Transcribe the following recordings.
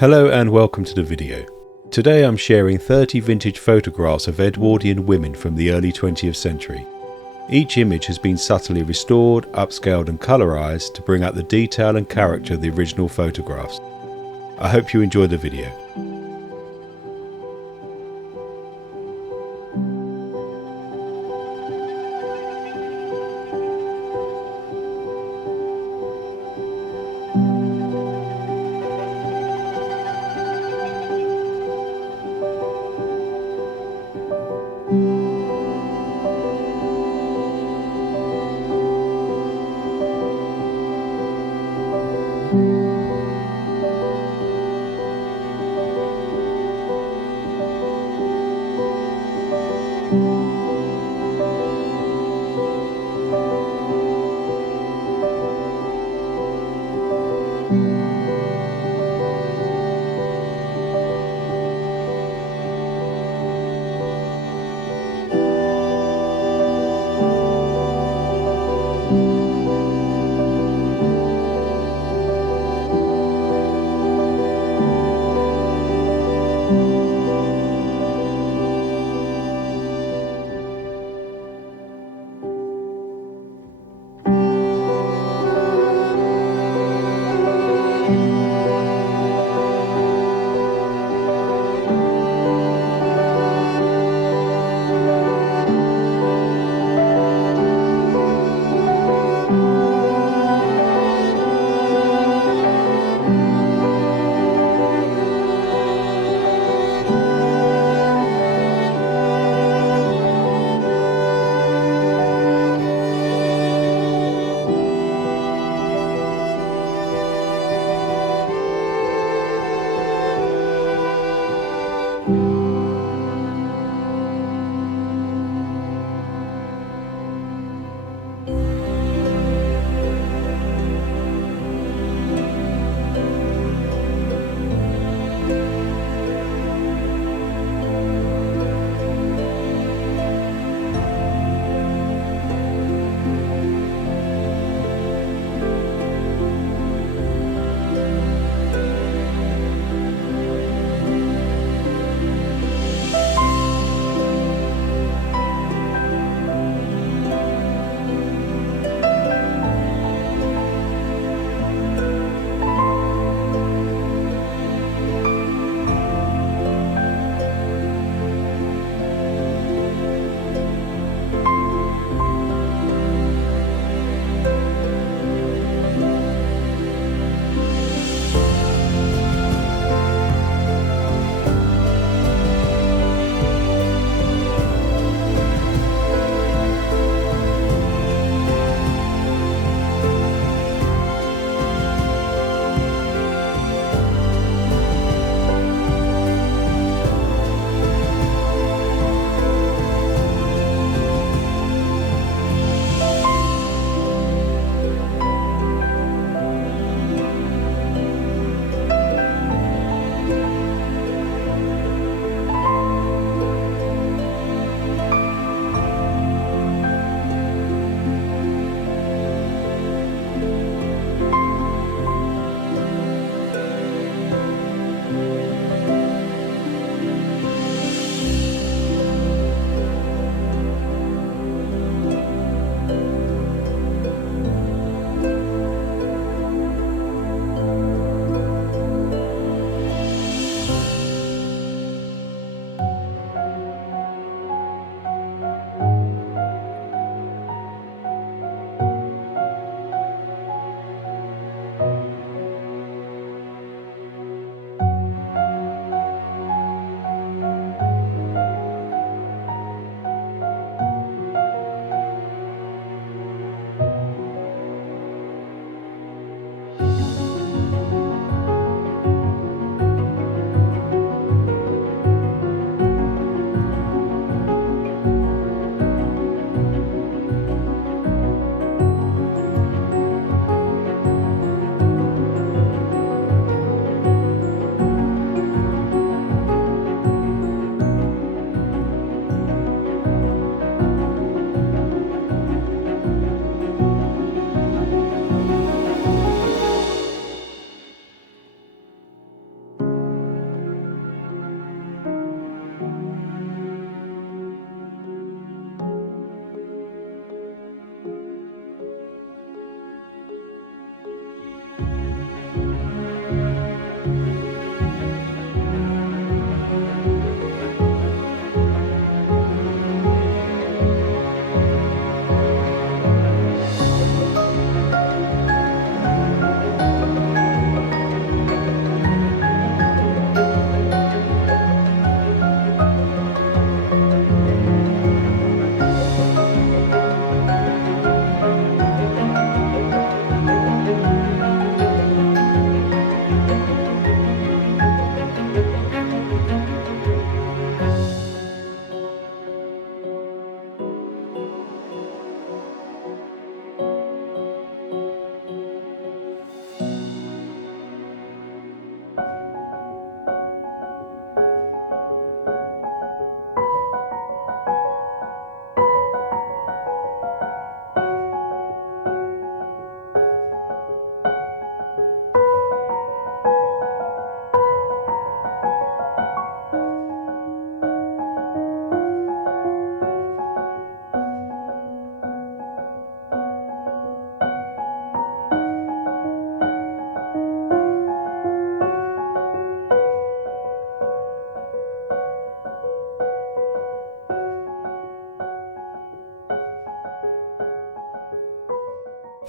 Hello and welcome to the video. Today I'm sharing 30 vintage photographs of Edwardian women from the early 20th century. Each image has been subtly restored, upscaled and colorized to bring out the detail and character of the original photographs. I hope you enjoy the video.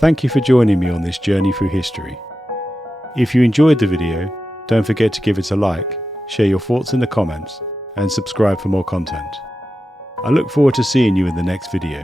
Thank you for joining me on this journey through history. If you enjoyed the video, don't forget to give it a like, share your thoughts in the comments, and subscribe for more content. I look forward to seeing you in the next video.